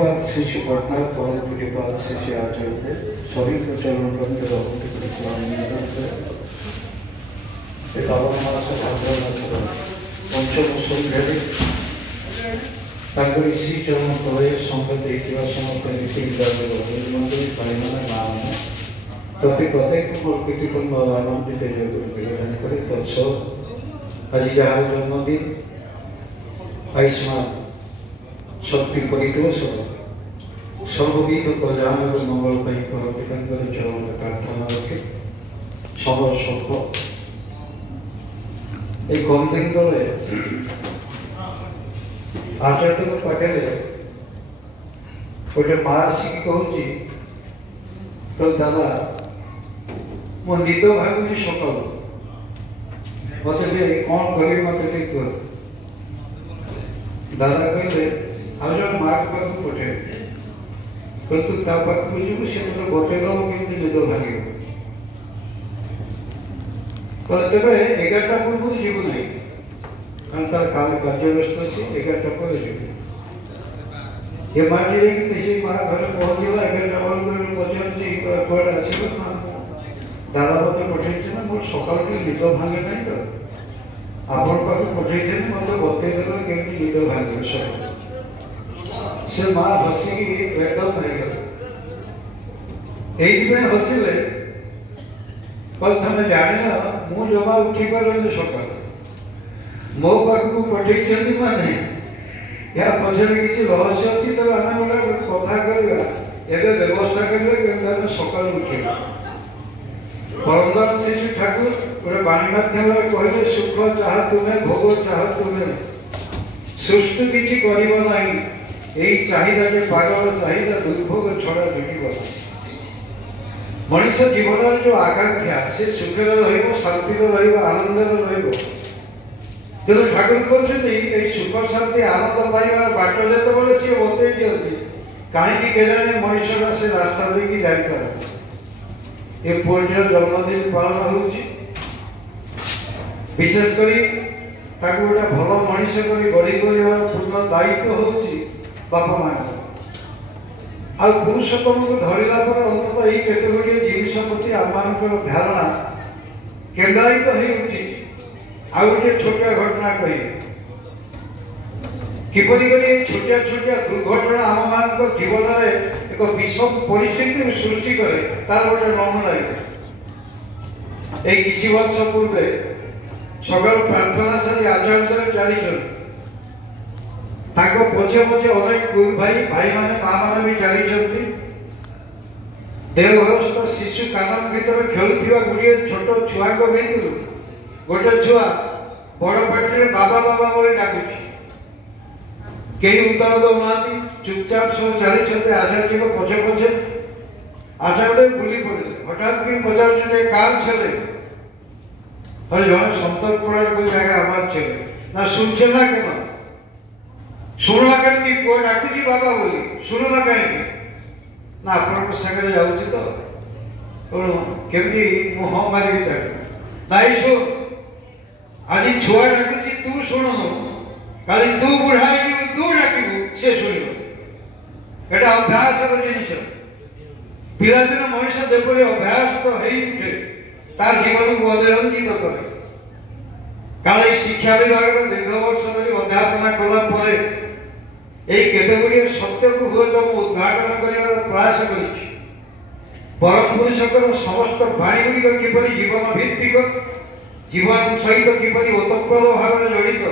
शिशु पढ़ता परम पूज्यपाद शिष्य आचार्य सभी प्रचलन ग्रंथ रघुपति पावन मास भाद्र मासर पंचम संध्यारे श्री चरण तलय संगत समस्त नीति मंदिर परिमाण नाम प्रति प्रत्येक कीर्तिकुंभ आनंदित निवेदन कर तत्स आज जार जन्मदिन आयुष्मान शक्ति परितोष सर्वविध कल्याण और मंगल पिता चरण में प्रार्थना रखे समय स्वल्प एक कम दिन तले आचार्य पाखे गोटे माँ आसिक कहूँ तो दादा मो निद भागुनी सकाल मत कौन करी मत कह दादा कहले आज माँ पाक पठे तू पाक जीव से मतलब बतेदब कि निद भाग तेज 11टा पूर्व जीव ना कारण तार काल कार्य व्यस्त अच्छे 11टा पर जीव ये माटी से माँ घर पहुँचला 11टा बेल पचारे कड़े आसो ना दादा मत पठे ना मोर सकाल निद भांगे ना तो आपण पाक पठे मत बतेदेव केमती निद भांगे सकाल से माँ हसिकी एकदम हो गए हसिले कल तुम जान मु जमा उठी पारे सकाल मो पाक पठे माने या पचर किसी रहस्य अच्छी तो आम गोटे कथा करवा एवं व्यवस्था करवा सकाल उठा परमदास शिशु ठाकुर गोटे बाणी मध्यम कहले सुख चाह तुम्हें भोग चाह तुम्हें सृष्टि किसी कर यही चाहिदा जो पागल चाहिदा दुर्भोग छड़ा जुटिब मनुष्य जीवन जो आकांक्षा से सुखर शांति आनंद तेणु ठाकुर कहते सुख शांति आनंद पाइबार बाट जो सी बतई दिखती कहीं केजाने मनुष्यटा से रास्ता देखी जापर ये पुअर जन्मदिन पालन हो विशेषकर गोटे भल मनीष कर गढ़ी तोड़ पूर्ण दायित्व हो बापा माँ आ पुरुषोत्तम को धरला अंततः ये केते गुड़िए जिनिस प्रति आम धारणा केन्द्रायित हो उठी आ गोटे छोटिया घटना कही किपरि छोटिया छोटिया दुर्घटना आम मान जीवन में एक विषम परिस्थिति सृष्टि करे तार गोटे नमूना एक किछि वर्ष पूर्व सकाल प्रार्थना सारी आचार्य चली पछे पछे अनेक गुरु भाई भाई माने माँ मैंने भी चली देवघरस्थ शिशु कानन भीतर खेलुवा गुड़िए छोट छुआ को भीतर गोटे छुआ बड़ पार्टी बाबा बाबा बोली डाकुची कई उत्तर दौना चुपचाप सब चली आचार्य को पछे पछे आचार्य बुली पड़े हठात भी पचार कार छे जन संतक पड़ा कोई जगह आमार छे ना सुनछे ना क्या शुणुना कहीं पुआ डाकुची बाबा बोली शुणुना कहीं ना आप सागर जाऊँगी तो केमती मुँह मारिक नाई शुण आज छुआ डाकुची तू शुणुनु काली तू बुढ़ा तू डाकू से शुण एटा अभ्यास जिनिस पिलादिन मनुष्य जपरी अभ्यास तो हो उठे तार जीवन को अतिरंजित करे काल शिक्षा विभाग दीर्घ वर्ष धरी अध्यापना कला केते गुड़िए सत्य को हुए उद्घाटन कर प्रयास कर परम पुरुषकर समस्त वाणी गुड़िक किपरि जीवन भित्तिक जीवन सहित किपरि ओतप्रोत भाव जड़ित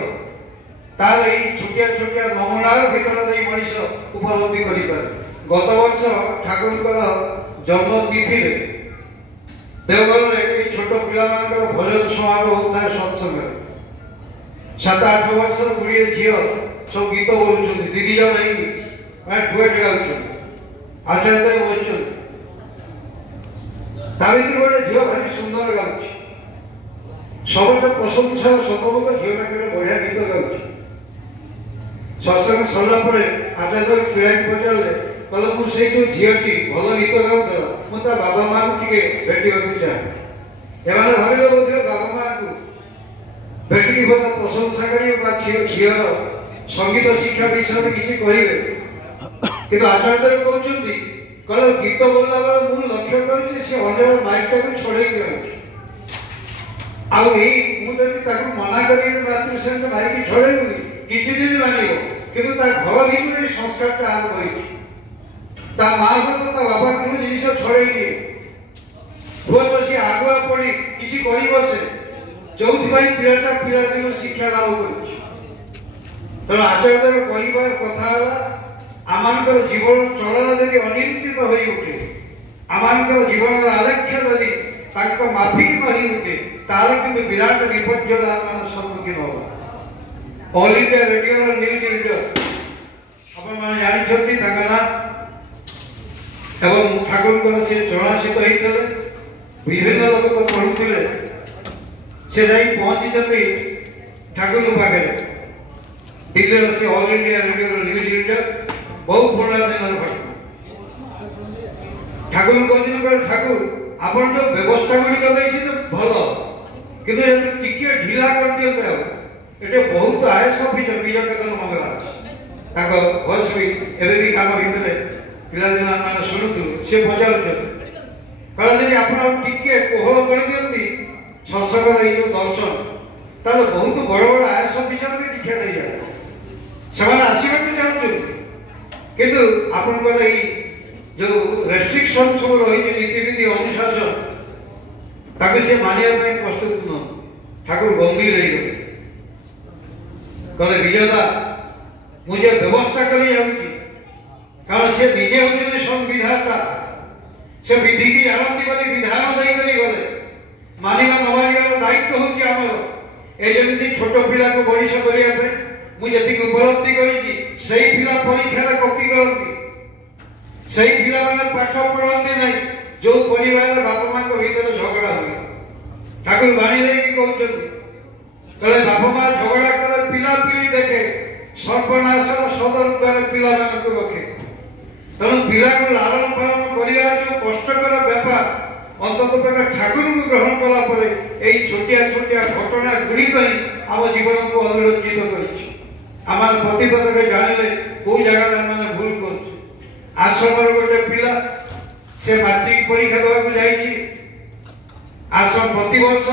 तार छोटिया छोटिया नमूनार भीतर मनीष उपलब्धि कर गत वर्ष ठाकुर जन्मतिथि देवघर छोट पिला भजन समारोह होता है सत्संग 7-8 वर्ष गुड़िए झील सब गीत बोलुं दीदी जन डुएट गाँव आचार्य बोलते गोटे झील भारी सुंदर गाँव सब प्रशंसा सतमुख झीलटा बढ़िया गीत गाँव सत्संग सरला आचार्य फिराई पचारे कहले मुझे झीलटी भल गीत गाँव मुझे बाबा माँ टे भेटा चाहे एमाने भाविले बोधे बाबा माँ को भेटिकी प्रशंसा कर झील संगीत शिक्षा विषय किसी कहे କିନ୍ତୁ ଆଚାର୍ଯ୍ୟ କହୁଛନ୍ତି କହିଲେ ଗୀତ ବୋଲିଲା ବେଳେ ମୁଁ ଲକ୍ଷ୍ୟ କରିଛି ସେ ଅନ୍ୟର ମାଇକଟାକୁ ଛଡ଼େଇକି ରହୁଛି। ଆଉ ଏଇ ମୁଁ ଯଦି ତାକୁ ମନା କରିବି ରାତିରେ ସେମିତି ମାଇକି ଛଡ଼େଇବି କିଛି ଦିନ ମାନିବ, କିନ୍ତୁ ତା ଘର ଭିତରେ ଏଇ ସଂସ୍କାରଟା ଆରମ୍ଭ ହୋଇଛି। ତା ମା ସହିତ ତା ବାପାଠୁ ଜିନିଷ ଛଡ଼େଇ ନିଏ, ହୁଏତ ସେ ଆଗୁଆ ପଡ଼ି କିଛି କରିବ ସେ, ଯୋଉଥିପାଇଁ ପିଲାଟା ପିଲାଦିନୁ ଶିକ୍ଷା ଲାଭ କରୁଛି। ତେଣୁ ଆଚାର୍ଯ୍ୟର କହିବାର କଥା ହେଲା ଆମମାନଙ୍କର ଜୀବନ ଚଳନ ଯଦି ଅନିୟନ୍ତ୍ରିତ ହୋଇ ଉଠେ, ଆମମାନଙ୍କର ଜୀବନର ଆଲେଖ୍ୟ ଯଦି ତାଙ୍କ ମାଫିକ ନ ହୋଇ ଉଠେ, ତାହେଲେ କିନ୍ତୁ ବିରାଟ ବିପର୍ଯ୍ୟୟ ଆମମାନେ ସମ୍ମୁଖୀନ ହେବା। ଅଲ୍ ଇଣ୍ଡିଆ ରେଡିଓର ନ୍ୟୁଜ୍ ରିଡର ଆପଣମାନେ ଜାଣିଛନ୍ତି ତାଙ୍କ ନାଁ, ଏବଂ ଠାକୁରଙ୍କର ସେ ଜଣାଶୀତ ହେଇଥିଲେ, ବିଭିନ୍ନ ଲୋକ ତ ପଢ଼ୁଥିଲେ, ସେ ଯାଇ ପହଞ୍ଚିଛନ୍ତି ଠାକୁରଙ୍କ ପାଖରେ। ଦିଲ୍ଲୀର ସେ ଅଲ୍ ଇଣ୍ଡିଆ ରେଡିଓର ନ୍ୟୁଜ୍ ରିଡର, ବହୁ ପୁରୁଣା ଦିନର ଘଟଣା। ଠାକୁର କହିଛନ୍ତି କହିଲେ ଠାକୁର ଆପଣ ଯୋଉ ବ୍ୟବସ୍ଥା ଗୁଡ଼ିକ ଦେଇଛନ୍ତି ଭଲ, କିନ୍ତୁ ଯଦି ଟିକେ ଢିଲା କରିଦିଅନ୍ତେ ଆଉ ଏଠି ବହୁତ ଆୟସ ବିଜ କେତନ ମଙ୍ଗଳା ଅଛି। ତାଙ୍କ ଭଏସ୍ ବି ଏବେ ବି କାମ ଭିତରେ ପିଲାଦିନ ଆମେ ଶୁଣୁଥିଲୁ। ସେ ପଚାରୁଛନ୍ତି କହିଲେ ଯଦି ଆପଣ ଟିକେ କୋହଳ କରିଦିଅନ୍ତି ସତ୍ସଙ୍ଗର ଏଇ ଯୋଉ ଦର୍ଶନ, ତାହେଲେ ବହୁତ ବଡ଼ ବଡ଼ ଆୟସ ବିଷୟରେ ବି ଦୀକ୍ଷା ଦେଇଯାଏ। ସେମାନେ ଆସିବାକୁ ଚାହୁଁଛନ୍ତି, କିନ୍ତୁ ଆପଣଙ୍କର ଏଇ ଯୋଉ ରେଷ୍ଟ୍ରିକ୍ସନ୍ ସବୁ ରହିଛି ନୀତିବିଧି ଅନୁଶାସନ, ତାକୁ ସେ ମାନିବା ପାଇଁ ପ୍ରସ୍ତୁତ ନୁହନ୍ତି। ଠାକୁର ଗମ୍ଭୀର ହେଇଗଲେ, କହିଲେ ବିଜୟଦା ମୁଁ ଯେ ବ୍ୟବସ୍ଥା କରି ଯାଉଛି, କାରଣ ସେ ନିଜେ ହେଉଛନ୍ତି ସଂବିଧାତା, ସେ ବିଧିକି ଜାଣନ୍ତି ବୋଲି ବିଧାନ ଦେଇକରି ଗଲେ। ମାନିବା ନ ମାନିବାର ଦାୟିତ୍ୱ ହେଉଛି ଆମର। ଏ ଯେମିତି ଛୋଟ ପିଲାକୁ ମଣିଷ କରିବା ପାଇଁ ମୁଁ ଯେତିକି ଉପଲବ୍ଧି କରିଛି, ସେଇ ପିଲା ପରୀକ୍ଷାରେ କପି କରନ୍ତି, ସେଇ ପିଲାମାନେ ପାଠ ପଢ଼ନ୍ତି ନାହିଁ, ଯୋଉ ପରିବାରରେ ବାପା ମାଙ୍କ ଭିତରେ ଝଗଡ଼ା ହୁଏ। ଠାକୁର ବାଣୀ ଦେଇକି କହୁଛନ୍ତି କହିଲେ ବାପା ମା ଝଗଡ଼ା କଲେ ପିଲାପିଲି ଦେଖେ, ସର୍ବନାଶର ସଦର ଦ୍ୱାରା ପିଲାମାନଙ୍କୁ ରଖେ। ତେଣୁ ପିଲାକୁ ଲାଳନ ପାଳନ କରିବା ଯୋଉ କଷ୍ଟକର ବ୍ୟାପାର, ଅନ୍ତତଃ ଠାକୁରଙ୍କୁ ଗ୍ରହଣ କଲା ପରେ ଏଇ ଛୋଟିଆ ଛୋଟିଆ ଘଟଣା ଗୁଡ଼ିକ ହିଁ ଆମ ଜୀବନକୁ ଅନୁରଞ୍ଜିତ କରିଛି। ଆମର ପ୍ରତିପଦକ ଜାଣିଲେ କୋଉ ଜାଗାରେ ଆମେ ଭୁଲ କରୁଛୁ। ଆଶ୍ରମର ଗୋଟେ ପିଲା ସେ ମାଟ୍ରିକ ପରୀକ୍ଷା ଦେବାକୁ ଯାଇଛି। ଆଶ୍ରମ ପ୍ରତିବର୍ଷ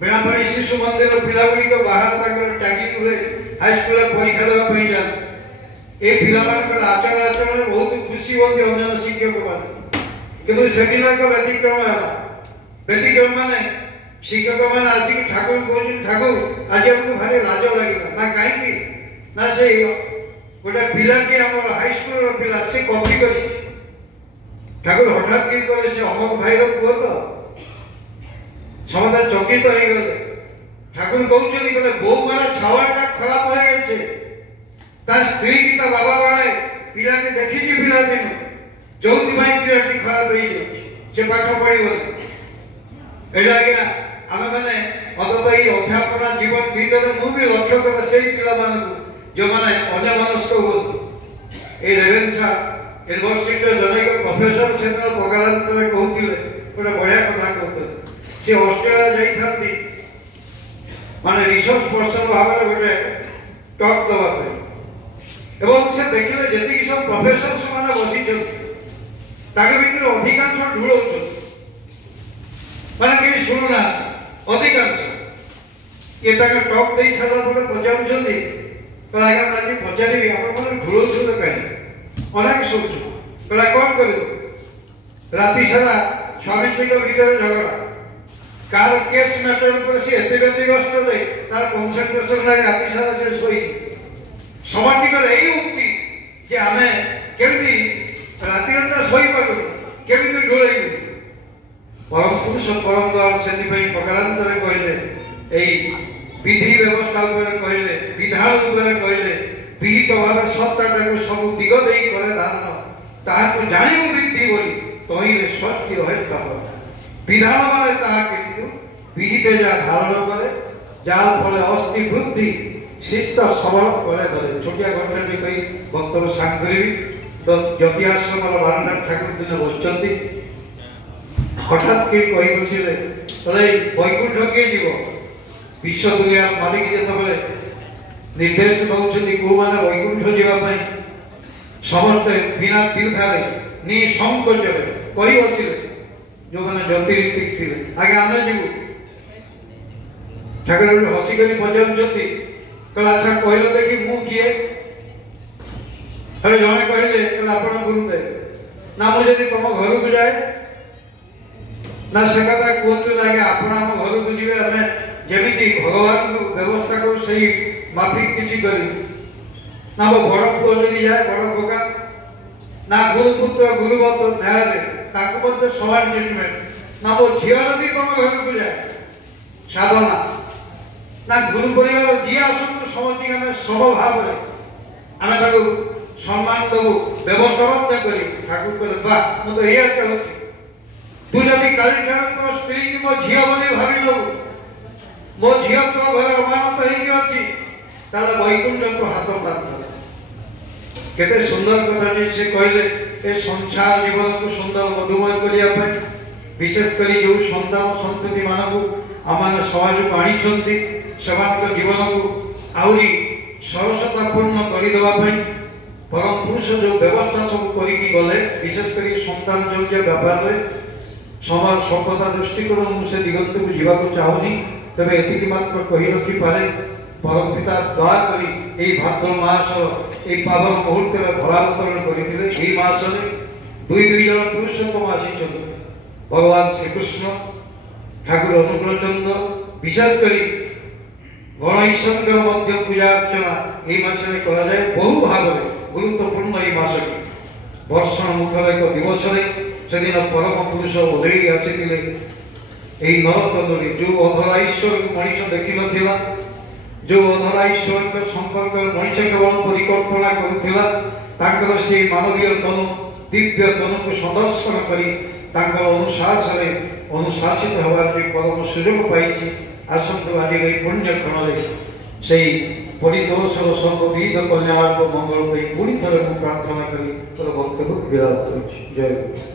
ବେଣାପାଣି ଶିଶୁ ମନ୍ଦିର ପିଲାଗୁଡ଼ିକ ବାହାରେ ତାଙ୍କର ଟ୍ୟାଗିଂ ହୁଏ, ହାଇସ୍କୁଲରେ ପରୀକ୍ଷା ଦେବା ପାଇଁ ଯାଆନ୍ତି। ଏ ପିଲାମାନଙ୍କର ଆଚାର ଆଚରଣରେ ବହୁତ ଖୁସି ହୁଅନ୍ତି ଅନ୍ୟାନ୍ୟ ଶିକ୍ଷକମାନେ, କିନ୍ତୁ ସେଦିନ ଏକ ବ୍ୟତିକ୍ରମ ହେଲା। ବ୍ୟତିକ୍ରମ ମାନେ ଶିକ୍ଷକମାନେ ଆସିକି ଠାକୁରଙ୍କୁ କହୁଛନ୍ତି ଠାକୁର ଆଜି ଆମକୁ ଭାରି ଲାଜ ଲାଗିଲା। ନା କାହିଁକି? ନା ସେ ଗୋଟେ ପିଲାଟି ଆମର ହାଇସ୍କୁଲର ପିଲା, ସେ କପି କରିଛି। ଠାକୁର ହଠାତ୍ କି କହିଲେ ସେ ଅମକ ଭାଇର ପୁଅ ତ, ସମସ୍ତେ ଚକିତ ହେଇଗଲେ। ଠାকুর কৌশলী বলে বউ মানে ছাওয়াটা খারাপ হয়ে গেছে, তার স্ত্রী কি তা বাবা বাড়ায় পিলাকে দেখিছি পিলাদিন যৌথিপাই পিলাটি খারাপ হয়ে যাচ্ছে, সে পাঠ পড়িবনি। এটা আজ্ঞা আমি মানে অন্তত এই অধ্যাপনা জীবন ভিতরে মু বি লক্ষ্য করে সেই পিলামানଙ୍କୁ ଯେଉଁମାନେ ଅନ୍ୟମନସ୍କ ହୁଅନ୍ତି। এই ରେଭେନ୍ସା ୟୁନିଭର୍ସିଟିର ଜଣେ ପ୍ରଫେସର ସେଦିନ ପ୍ରକାରାନ୍ତରେ କହୁଥିଲେ, ଗୋଟେ ବଢ଼ିଆ କଥା କହୁଥିଲେ। ସେ ଅଷ୍ଟ୍ରେଲିଆ ଯାଇଥାନ୍ତି ମାନେ ରିସର୍ଚ୍ଚ ପର୍ସନ ଭାବରେ ଗୋଟେ ଟକ୍ ଦେବା ପାଇଁ, ଏବଂ ସେ ଦେଖିଲେ ଯେତିକି ସବୁ ପ୍ରଫେସର ସେମାନେ ବସିଛନ୍ତି ତାଙ୍କ ଭିତରେ ଅଧିକାଂଶ ଢୁଳଉଛନ୍ତି, ମାନେ କେହି ଶୁଣୁନାହାନ୍ତି ଅଧିକାଂଶ। ଇଏ ତାଙ୍କ ଟକ୍ ଦେଇ ସାରିଲା ପରେ ପଚାରୁଛନ୍ତି, କହିଲା ଆଜ୍ଞା ମୁଁ ଆଜି ପଚାରିବି ଆପଣମାନେ ଢୁଳଉଛନ୍ତି କାହିଁକି? ଅନେକ ଶୁଣୁଛୁ। କହିଲା କ'ଣ କରିବୁ? ରାତି ସାରା ସ୍ୱାମୀ ସ୍ତ୍ରୀଙ୍କ ଭିତରେ ଝଗଡ଼ା, କାହାର କେସ୍ ମ୍ୟାଟର ଉପରେ ସେ ଏତେ ବ୍ୟତିବ୍ୟସ୍ତ ଯେ ତାର କନସେନ୍ଟ୍ରେସନ ନାହିଁ, ରାତି ସାରା ସେ ଶୋଇ। ସମାଜିକର ଏଇ ଉକ୍ତି ଯେ ଆମେ କେମିତି ରାତିଘଣ୍ଟା ଶୋଇପାରୁନୁ, କେମିତି ଢୋଳେଇବୁ। ପରମ ପୁରୁଷ ପରମ ଦୟାଳ ସେଥିପାଇଁ ପ୍ରକାରାନ୍ତରେ କହିଲେ, ଏଇ ବିଧି ବ୍ୟବସ୍ଥା ଉପରେ କହିଲେ, ବିଧାନ ଉପରେ କହିଲେ, ବିହିତ ଭାବେ ସତ୍ତାଟାକୁ ସବୁ ଦିଗ ଦେଇ କରେ ଧାରଣ, ତାହାକୁ ଜାଣିବୁ ବିଧି ବୋଲି ତହିଁରେ ସ୍ୱସ୍ତି ରହେ ସ୍ଥାପନ। বিধান মানে তাহা কিন্তু বিধিতে যা ধারণ করে, যার ফলে অস্থি বৃদ্ধি শিষ্ট সবল করে ধরে। ছোটিয়া ঘটনাটি কই বক্তব্য সাং করিবি। জ্যোতি আশ্রমর বারান্দার ঠাকুর দিনে বসছেন, হঠাৎ কে কই বসিলে তাহলে বৈকুণ্ঠ কিଏ ଯିବ? বিশ্ব দুনিয়ার মালিক যেতবে নির্দেশ দৌঁছেন কেউমানে বৈকুণ্ঠ ଯିବା ପାଇଁ, ସମସ୍ତେ ବିନା ଦ୍ୱିଧାରେ ନିସଂକୋଚରେ କହି ବସିଲେ ଯେଉଁମାନେ ଜ୍ୟୋତିରୀତିକ ଥିଲେ ଆଜ୍ଞା ଆମେ ଯିବୁ। ଠାକୁର ହସିକରି ପଚାରୁଛନ୍ତି କହିଲେ ଆଚ୍ଛା କହିଲ ଦେଖି ମୁଁ କିଏ? ହେଲେ ଜଣେ କହିଲେ ଆପଣ ଗୁରୁଦେବ। ନା ମୁଁ ଯଦି ତମ ଘରକୁ ଯାଏ? ନା ସେ କଥା କୁହନ୍ତୁ ଆଜ୍ଞା ଆପଣ ଆମ ଘରକୁ ଯିବେ ଆମେ ଯେମିତି ଭଗବାନଙ୍କୁ ବ୍ୟବସ୍ଥା କରୁ ସେଇ ମାଫିକ କିଛି କରିବୁ। ନା ମୋ ବଡ଼ ପୁଅ ଯଦି ଯାଏ ବଡ଼ ଖୋକା ନା ଗୁରୁପୁତ୍ର ଗୁରୁବନ୍ଧ ନ୍ୟାୟରେ ତାଙ୍କୁ ମଧ୍ୟ ସମାନ ଟ୍ରିଟମେଣ୍ଟ। ନା ମୋ ଝିଅ ଯଦି ତମ ଘରକୁ ଯାଏ ସାଧନା ନା ଗୁରୁ ପରିବାର ଯିଏ ଆସନ୍ତୁ ସମସ୍ତଙ୍କୁ ଆମେ ସମ ଭାବରେ ଆମେ ତାକୁ ସମ୍ମାନ ଦେବୁ ବ୍ୟବସ୍ଥା ମଧ୍ୟ କରିବୁ। ଠାକୁର କହିଲେ ବା ମୁଁ ତ ଏଇଆ ଚାହୁଁଛି ତୁ ଯଦି କାଲି ଠାରୁ ତୋ ସ୍ତ୍ରୀକି ମୋ ଝିଅ ବୋଲି ଭାବି ନେବୁ ମୋ ଝିଅ ତୋ ଘରେ ଅମାନତ ହେଇକି ଅଛି ତାହେଲେ ବୈକୁଣ୍ଠ ତୋ ହାତ ପାତ୍ର। କେତେ ସୁନ୍ଦର କଥା ସେ କହିଲେ ଏ ସଂସାର ଜୀବନକୁ ସୁନ୍ଦର ମଧୁମୟ କରିବା ପାଇଁ ବିଶେଷ କରି ଯେଉଁ ସନ୍ତାନ ସନ୍ତତି ମାନଙ୍କୁ ଆମମାନେ ସମାଜକୁ ଆଣିଛନ୍ତି ସେମାନଙ୍କ ଜୀବନକୁ ଆହୁରି ସରସତାପୂର୍ଣ୍ଣ କରିଦେବା ପାଇଁ ପରମ ପୁରୁଷ ଯେଉଁ ବ୍ୟବସ୍ଥା ସବୁ କରିକି ଗଲେ ବିଶେଷ କରି ସନ୍ତାନ ଯୋଗ୍ୟ ବ୍ୟାପାରରେ ସମାଜ ସଭ୍ୟତା ଦୃଷ୍ଟିକୋଣ ମୁଁ ସେ ଦିଗନ୍ତକୁ ଯିବାକୁ ଚାହୁଁନି। ତେବେ ଏତିକି ମାତ୍ର କହି ରଖିପାରେ ପରମ ପିତା ଦୟାକରି ଏହି ଭାଦ୍ର ମାସର এই পাবন মুহূর্তের ধরাবতরণ করেছিলেন। এই মাসে দুই জল পুরুষোত্তম আসিছেন ভগবান শ্রীকৃষ্ণ ঠাকুর অনুকূলচন্দ্র বিশেষ করে গণঈশ্বরଙ୍କର ମଧ୍ୟ ପୂଜା ଅର୍ଚ୍ଚନା এই ମାସରେ କରାଯାଏ ବହୁ ଭାବରେ ଗୁରୁତ୍ୱପୂର୍ଣ୍ଣ এই ମାସଟି। ବର୍ଷଣ ମୁଖର ଏକ ଦିବସରେ ସେଦିନ ପରମ ପୁରୁଷ ଓହ୍ଲେଇ ଆସିଥିଲେ ଏହି ନରତନୁରେ ଯେଉଁ ଅଧରା ଈଶ୍ୱରକୁ ମଣିଷ ଦେଖିନଥିଲା ଯେଉଁ ଅଧରା ଈଶ୍ୱରଙ୍କ ସମ୍ପର୍କରେ ମଣିଷ କେବଳ ପରିକଳ୍ପନା କରୁଥିଲା ତାଙ୍କର ସେହି ମାନବୀୟ ତନୁ ଦିବ୍ୟ ତନୁକୁ ସଦର୍ଶନ କରି ତାଙ୍କର ଅନୁଶାସନରେ ଅନୁଶାସିତ ହେବାର ଯେଉଁ ପରମ ସୁଯୋଗ ପାଇଛି ଆସନ୍ତୁ ଆଜିର ଏହି ପୁଣ୍ୟ କ୍ଷଣରେ ସେହି ପରିଦୋଷର ସର୍ବବିଧ କଲ୍ୟାଣ ମଙ୍ଗଳ ପାଇଁ ପୁଣି ଥରେ ମୁଁ ପ୍ରାର୍ଥନା କରି ମୋର ବକ୍ତବ୍ୟ ବିରାମ କରୁଛି। ଜୟ ଗୁରୁ।